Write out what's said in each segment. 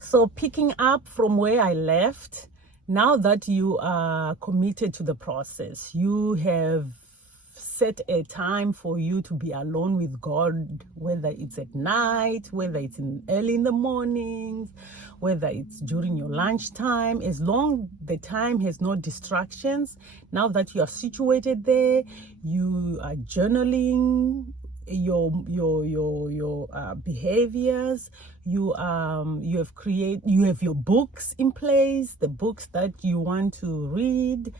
So picking up from where I left, now that you are committed to the process, you have set a time for you to be alone with God, whether it's at night, whether it's early in the mornings, whether it's during your lunchtime, as long the time has no distractions. Now that you are situated there, you are journaling your behaviors. You have your books in place, the books that you want to read.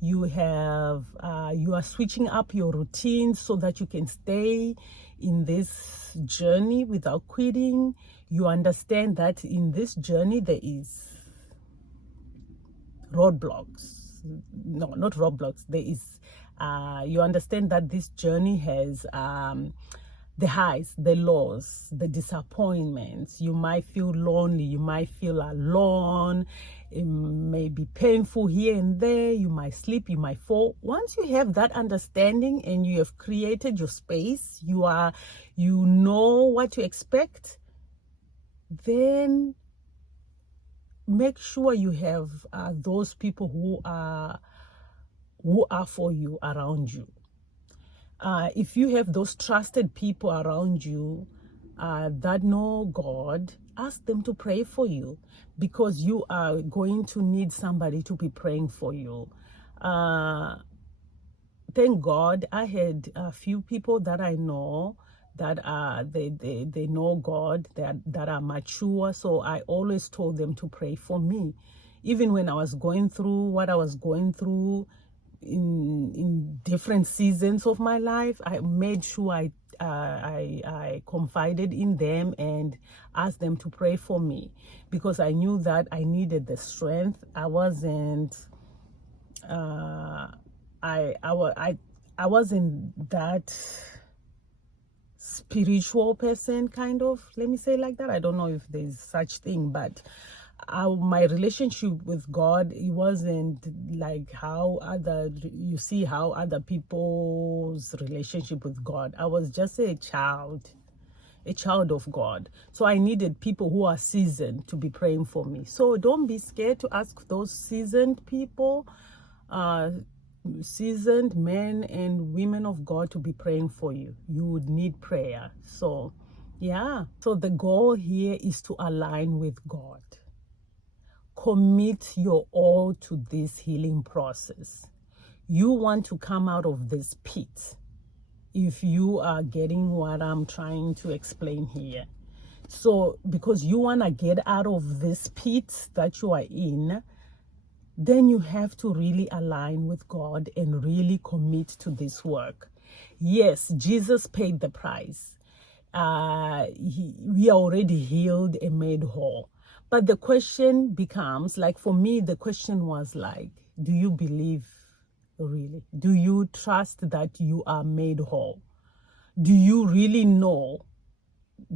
You are switching up your routine so that you can stay in this journey without quitting. You understand that in this journey there is roadblocks. No, not roadblocks. There is you understand that this journey has the highs, the lows, the disappointments. You might feel lonely, you might feel alone. It may be painful here and there. You might slip, you might fall. Once you have that understanding and you have created your space, you know what to expect, then make sure you have those people who are for you around you. If you have those trusted people around you that know God, ask them to pray for you, because you are going to need somebody to be praying for you. Thank God I had a few people that I know that they know God, that are mature. So I always told them to pray for me. Even when I was going through what I was going through in different seasons of my life, I made sure I confided in them and asked them to pray for me, because I knew that I needed the strength. I wasn't I wasn't that spiritual person, kind of, let me say like that. I don't know if there's such thing, but my relationship with God, it wasn't like how you see how other people's relationship with God. I was just a child of God. So I needed people who are seasoned to be praying for me. So don't be scared to ask those seasoned people, seasoned men and women of God, to be praying for you. You would need prayer. So yeah, so the goal here is to align with God. Commit your all to this healing process. You want to come out of this pit, if you are getting what I'm trying to explain here. So because you want to get out of this pit that you are in, then you have to really align with God and really commit to this work. Yes, Jesus paid the price. We are already healed and made whole. But the question becomes, like for me, the question was like, do you believe really? Do you trust that you are made whole? Do you really know?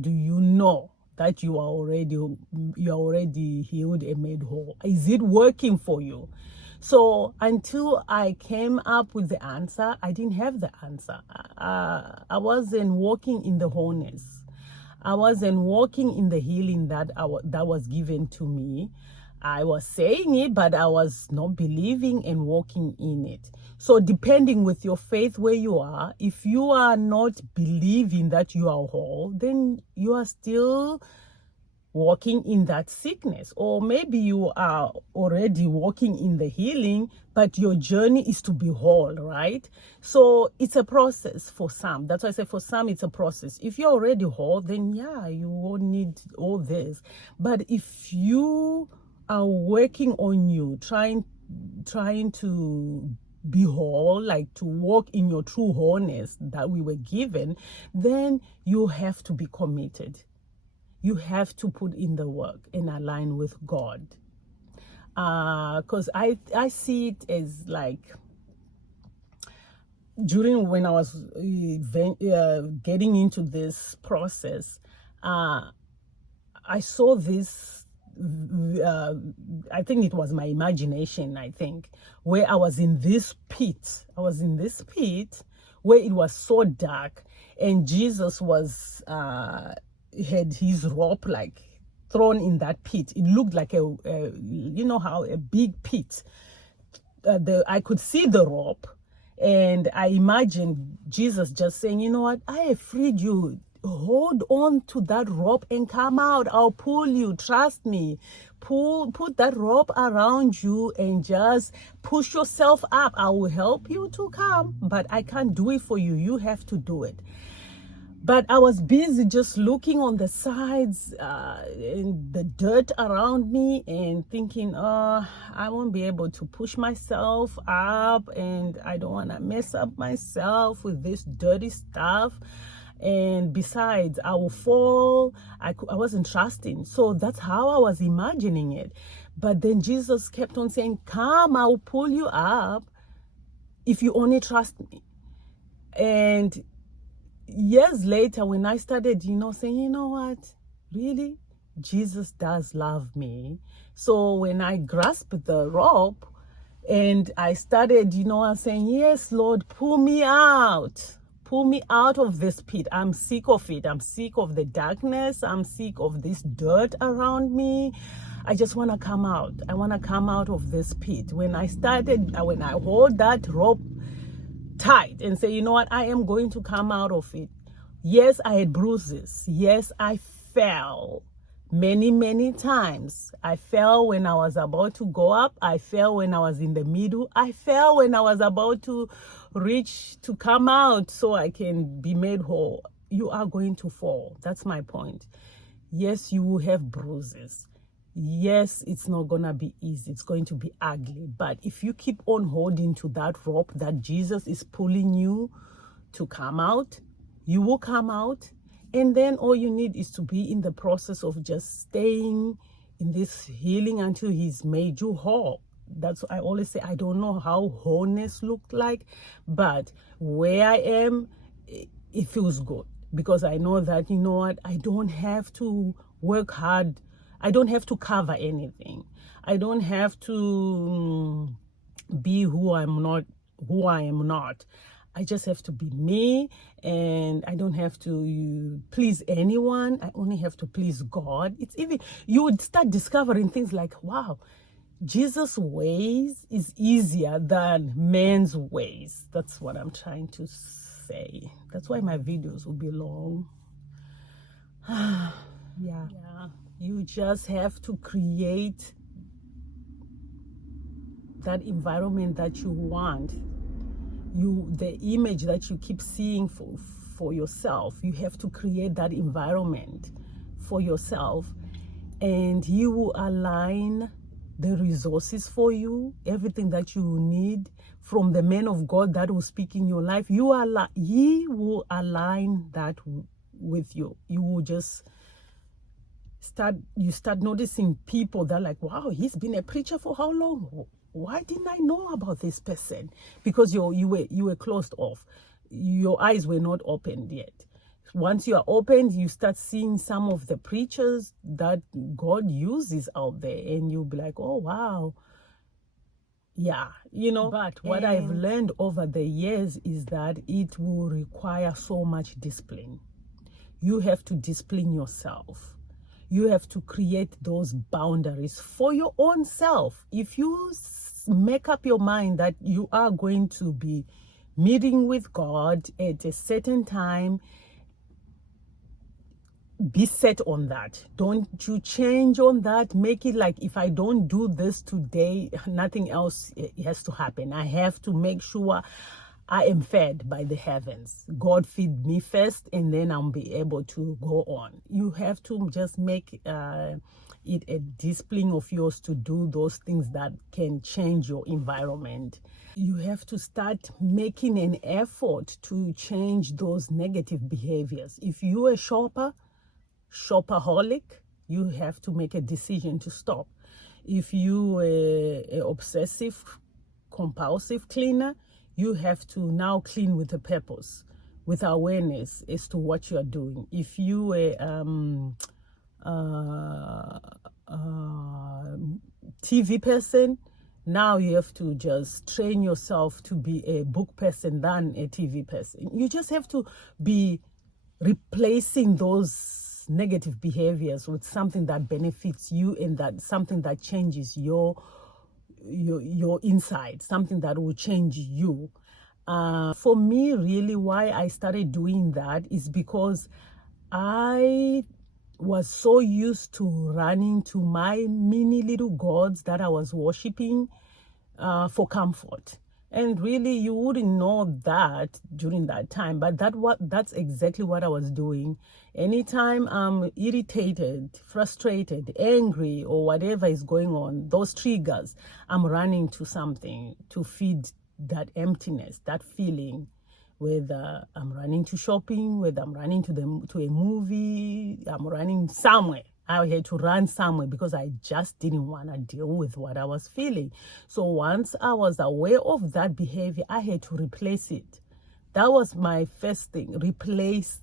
Do you know that you are already healed and made whole? Is it working for you? So until I came up with the answer, I didn't have the answer. I wasn't walking in the wholeness. I wasn't walking in the healing that was given to me. I was saying it, but I was not believing and walking in it. So depending with your faith where you are, if you are not believing that you are whole, then you are still walking in that sickness. Or maybe you are already walking in the healing, but your journey is to be whole, right? So it's a process for some. That's why I say for some it's a process. If you're already whole, then yeah, you won't need all this. But if you are working on you, trying to be whole, like to walk in your true wholeness that we were given, then you have to be committed. You have to put in the work and align with God. Because I see it as like, during when I was getting into this process, I saw this, I think it was my imagination, I think, where I was in this pit. I was in this pit where it was so dark, and Jesus was, had his rope like thrown in that pit. It looked like you know how a big pit. I could see the rope, and I imagined Jesus just saying, you know what, I have freed you. Hold on to that rope and come out. I'll pull you. Trust me. Put that rope around you and just push yourself up. I will help you to come, but I can't do it for you. You have to do it. But I was busy just looking on the sides and the dirt around me and thinking, I won't be able to push myself up, and I don't want to mess up myself with this dirty stuff. And besides, I will fall. I wasn't trusting. So that's how I was imagining it. But then Jesus kept on saying, come, I will pull you up if you only trust me. And years later, when I started, saying, you know what, really, Jesus does love me. So when I grasped the rope and I started, saying, yes, Lord, pull me out of this pit. I'm sick of it. I'm sick of the darkness. I'm sick of this dirt around me. I just want to come out. I want to come out of this pit. When I hold that rope tight and say, you know what, I am going to come out of it. Yes, I had bruises. Yes, I fell many times. I fell when I was about to go up. I fell when I was in the middle. I fell when I was about to reach to come out so I can be made whole. You are going to fall. That's my point. Yes, you will have bruises. Yes, it's not gonna be easy. It's going to be ugly. But if you keep on holding to that rope that Jesus is pulling you to come out, you will come out. And then all you need is to be in the process of just staying in this healing until he's made you whole. That's what I always say. I don't know how wholeness looked like, but where I am, it feels good, because I know that, you know what, I don't have to work hard. I don't have to cover anything. I don't have to be who I am not. I just have to be me, and I don't have to please anyone. I only have to please God. It's even, you would start discovering things like, wow, Jesus' ways is easier than man's ways. That's what I'm trying to say. That's why my videos will be long. Yeah. You just have to create that environment that you want. The image that you keep seeing for yourself, you have to create that environment for yourself, and he will align the resources for you, everything that you need from the man of God that will speak in your life. He will align that with you. You will just start noticing people that are like, wow, he's been a preacher for how long? Why didn't I know about this person? Because you were closed off. Your eyes were not opened yet. Once you are opened, you start seeing some of the preachers that God uses out there, and you'll be like, oh, wow. Yeah, but what I've learned over the years is that it will require so much discipline. You have to discipline yourself. You have to create those boundaries for your own self. If you make up your mind that you are going to be meeting with God at a certain time, be set on that. Don't you change on that. Make it like, if I don't do this today, nothing else has to happen. I have to make sure I am fed by the heavens. God feed me first, and then I'll be able to go on. You have to just make it a discipline of yours to do those things that can change your environment. You have to start making an effort to change those negative behaviors. If you're a shopaholic, you have to make a decision to stop. If you are obsessive compulsive cleaner, you have to now clean with a purpose, with awareness as to what you are doing. If you TV person, now you have to just train yourself to be a book person than a TV person. You just have to be replacing those negative behaviors with something that benefits you, and that something that changes your inside, something that will change you. For me, really, why I started doing that is because I was so used to running to my mini little gods that I was worshiping for comfort. And really, you wouldn't know that during that time, but that's exactly what I was doing. Anytime I'm irritated, frustrated, angry, or whatever is going on, those triggers, I'm running to something to feed that emptiness, that feeling. Whether I'm running to shopping, whether I'm running to a movie, I'm running somewhere. I had to run somewhere because I just didn't want to deal with what I was feeling. So once I was aware of that behavior, I had to replace it. That was my first thing, replace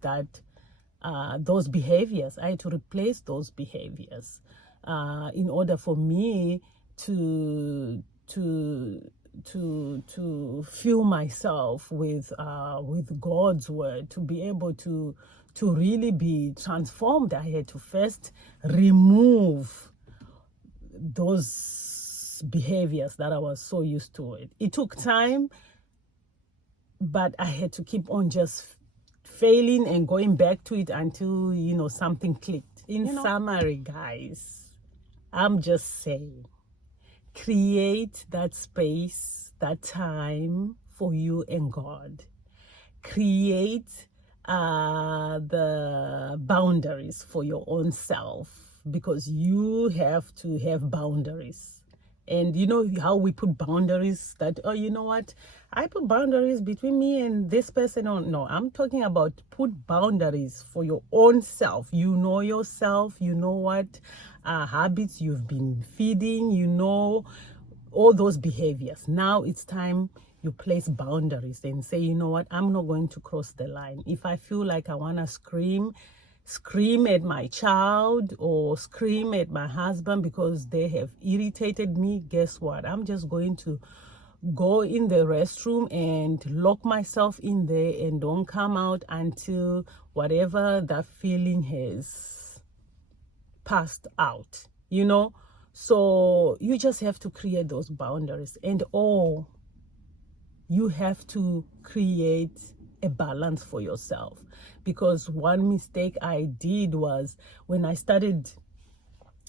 that those behaviors. I had to replace those behaviors in order for me to fill myself with God's word, to be able to really be transformed. I had to first remove those behaviors that I was so used to. It took time, but I had to keep on just failing and going back to it until something clicked. In summary, guys, I'm just saying, create that space, that time for you and God. Create the boundaries for your own self, because you have to have boundaries. And you know how we put boundaries, that, oh, you know what, I put boundaries between me and this person. Oh, no, I'm talking about put boundaries for your own self. You know yourself, you know what habits you've been feeding, you know all those behaviors. Now it's time you place boundaries and say, you know what, I'm not going to cross the line. If I feel like I want to scream at my child or scream at my husband because they have irritated me, guess what? I'm just going to go in the restroom and lock myself in there and don't come out until whatever that feeling has passed out, So you just have to create those boundaries, and you have to create a balance for yourself. Because one mistake I did was, when I started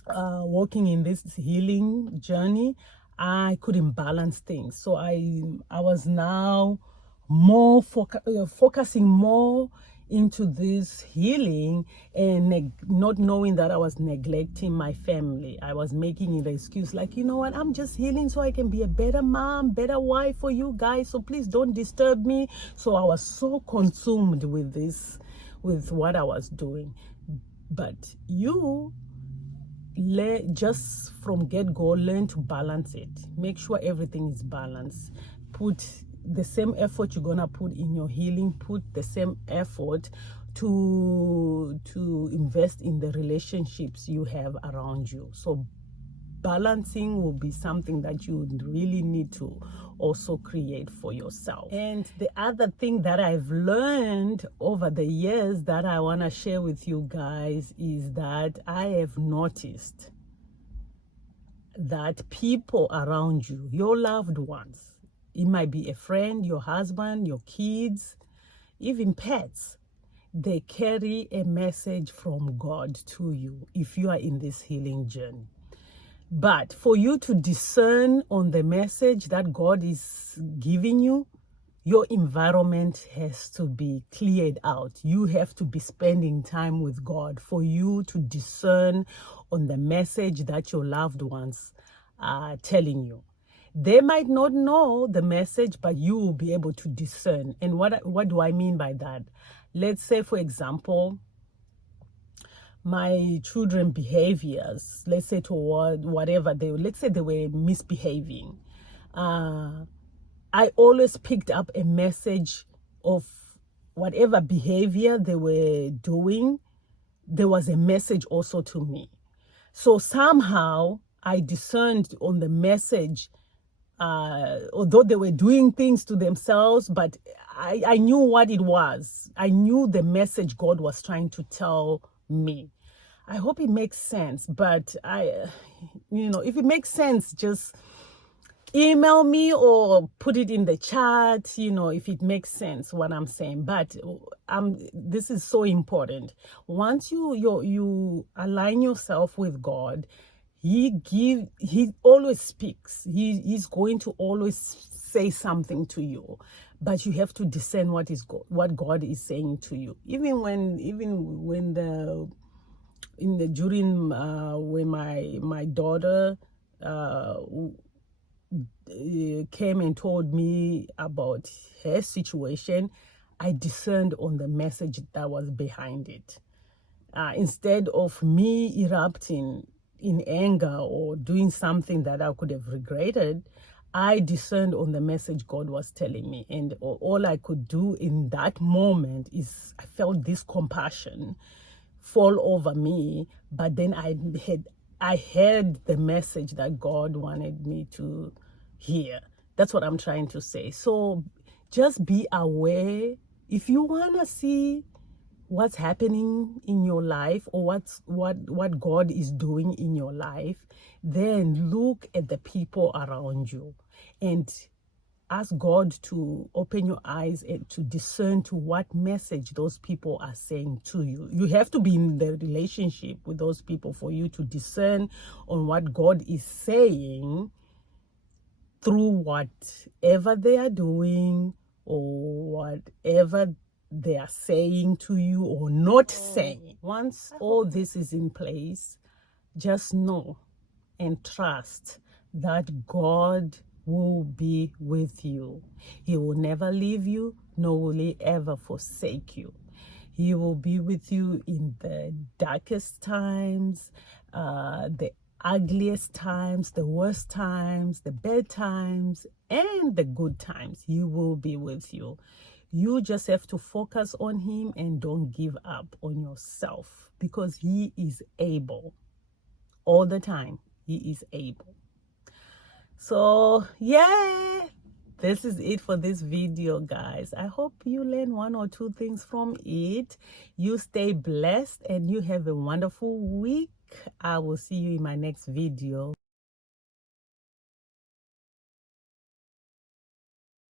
working in this healing journey, I couldn't balance things. So I was now more focusing more into this healing, and not knowing that I was neglecting my family. I was making it an excuse, like, you know what, I'm just healing so I can be a better mom, better wife for you guys, so please don't disturb me. So I was so consumed with what I was doing. But you just from get-go, learn to balance it. Make sure everything is balanced. Put the same effort you're gonna put in your healing, put the same effort to invest in the relationships you have around you. So balancing will be something that you really need to also create for yourself. And the other thing that I've learned over the years that I want to share with you guys is that I have noticed that people around you, your loved ones, it might be a friend, your husband, your kids, even pets, they carry a message from God to you if you are in this healing journey. But for you to discern on the message that God is giving you, your environment has to be cleared out. You have to be spending time with God for you to discern on the message that your loved ones are telling you. They might not know the message, but you will be able to discern. And what do I mean by that? Let's say, for example, my children behaviors, let's say toward whatever let's say they were misbehaving. I always picked up a message of whatever behavior they were doing. There was a message also to me. So somehow I discerned on the message although they were doing things to themselves, but I knew what it was. I knew the message God was trying to tell me. I hope it makes sense, but if it makes sense, just email me or put it in the chat, if it makes sense what I'm saying. But this is so important. Once you align yourself with God, he always speaks. He's going to always say something to you, but you have to discern what God is saying to you. Even when during when my daughter came and told me about her situation, I discerned on the message that was behind it. Instead of me erupting in anger or doing something that I could have regretted, I discerned on the message God was telling me. And all I could do in that moment is I felt this compassion fall over me, but then I heard the message that God wanted me to hear. That's what I'm trying to say. So just be aware. If you want to see what's happening in your life, or what God is doing in your life, then look at the people around you and ask God to open your eyes and to discern to what message those people are saying to you. You have to be in the relationship with those people for you to discern on what God is saying through whatever they are doing or whatever they are saying to you or not saying. Once all this is in place, just know and trust that God will be with you. He will never leave you, nor will he ever forsake you. He will be with you in the darkest times, the ugliest times, the worst times, the bad times, and the good times. He will be with you. You just have to focus on him and don't give up on yourself, because he is able. All the time, he is able. So yeah, this is it for this video, guys. I hope you learn one or two things from it. You stay blessed and you have a wonderful week. I will see you in my next video.